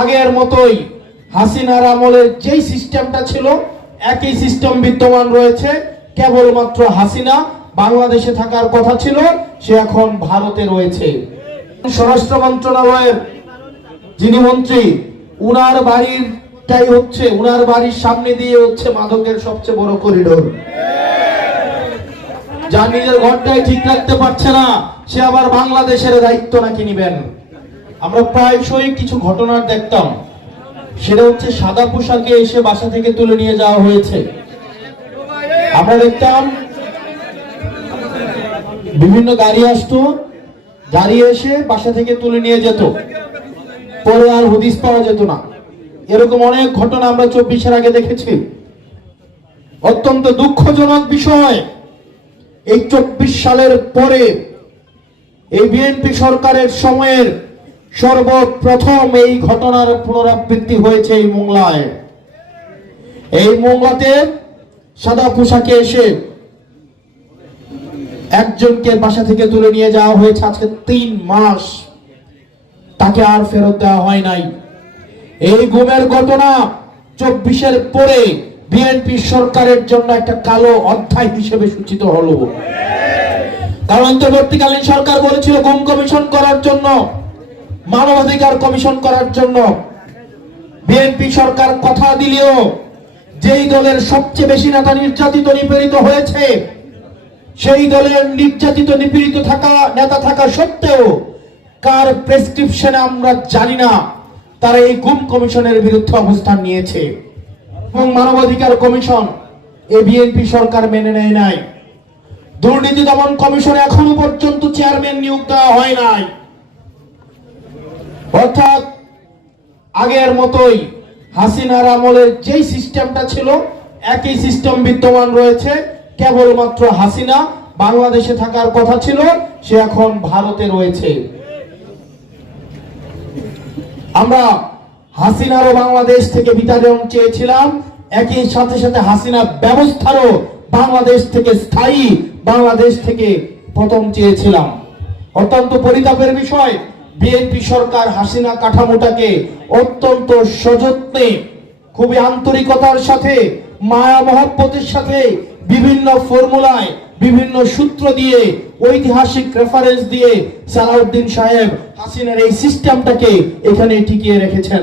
আগের মতোই হাসিনার আমলের যেই সিস্টেমটা ছিল একই সিস্টেম বিদ্যমান রয়েছে। কেবলমাত্র হাসিনা বাংলাদেশে থাকার কথা ছিল, সে এখন ভারতে রয়েছে। স্বরাষ্ট্র মন্ত্রণালয়ের যিনি মন্ত্রী, উনার বাড়ির সামনে দিয়ে হচ্ছে মাদকের সবচেয়ে বড় করিডোর। যা নিজের ঘরটাই ঠিক রাখতে পারছে না, সে আবার বাংলাদেশের দায়িত্ব নাকি নিবেন। আমরা প্রায়শই কিছু ঘটনা দেখতাম, সেটা হচ্ছে সাদা পোশাকে এসে বাসা থেকে তুলে নিয়ে যাওয়া হয়েছে। আমরা দেখতাম বিভিন্ন গাড়ি আসতো, গাড়ি এসে বাসা থেকে তুলে নিয়ে যেত, পরে আর হদিস পাওয়া যেত না। এরকম অনেক ঘটনা আমরা 24-এর আগে দেখেছি। অত্যন্ত দুঃখজনক বিষয়, এই 24 সালের পরে এই বিএনপি সরকারের সময়ের সর্বপ্রথম এই ঘটনার পুনরাবৃত্তি হয়েছে এই মোংলায়। এই মোংলাতে সাদা পোশাকে এসে একজনকে বাসা থেকে তুলে নিয়ে যাওয়া হয়েছে আজকে 3 মাস, তাকে আর ফেরত দেওয়া হয় নাই। এই গুমের ঘটনা 24-এর পরে বিএনপি সরকারের জন্য একটা কালো অধ্যায় হিসেবে সূচিত হলো। কারণ অন্তর্বর্তীকালীন সরকার বলেছিল গুম কমিশন করার জন্য, মানবাধিকার কমিশন করার জন্য। বিএনপি সরকার কথা দিলেও যেই দলের সবচেয়ে বেশি নেতা নির্যাতিত নিপীড়িত হয়েছে, সেই দলের নির্যাতিত নিপীড়িত নেতা থাকা সত্ত্বেও কার প্রেসক্রিপশনে আমরা জানি না, তারা এই গুম কমিশনের বিরুদ্ধে অবস্থান নিয়েছে। এবং মানবাধিকার কমিশন এই বিএনপি সরকার মেনে নেয় নাই। দুর্নীতি দমন কমিশনে এখনো পর্যন্ত চেয়ারম্যান নিয়োগ দেওয়া হয় নাই। অর্থাৎ আগের মতোই হাসিনার আমলের যেই সিস্টেমটা ছিল একই সিস্টেম বিদ্যমান রয়েছে। কেবলমাত্র হাসিনা বাংলাদেশে থাকার কথা ছিল, সে এখন ভারতে রয়েছে। আমরা হাসিনারও বাংলাদেশ থেকে বিতাড়ন চেয়েছিলাম, একই সাথে সাথে হাসিনা ব্যবস্থারও বাংলাদেশ থেকে স্থায়ী বাংলাদেশ থেকে পতন চেয়েছিলাম। অত্যন্ত পরিতাপের বিষয়, বিএনপি সরকার হাসিনা কাঠামোটাকে অত্যন্ত সযত্নে, খুবই আন্তরিকতার সাথে, মায়া মহব্বতের সাথে বিভিন্ন ফর্মুলায়, বিভিন্ন সূত্র দিয়ে, ঐতিহাসিক রেফারেন্স দিয়ে সালাউদ্দিন সাহেব হাসিনার এই সিস্টেমটাকে এখানে টিকিয়ে রেখেছেন।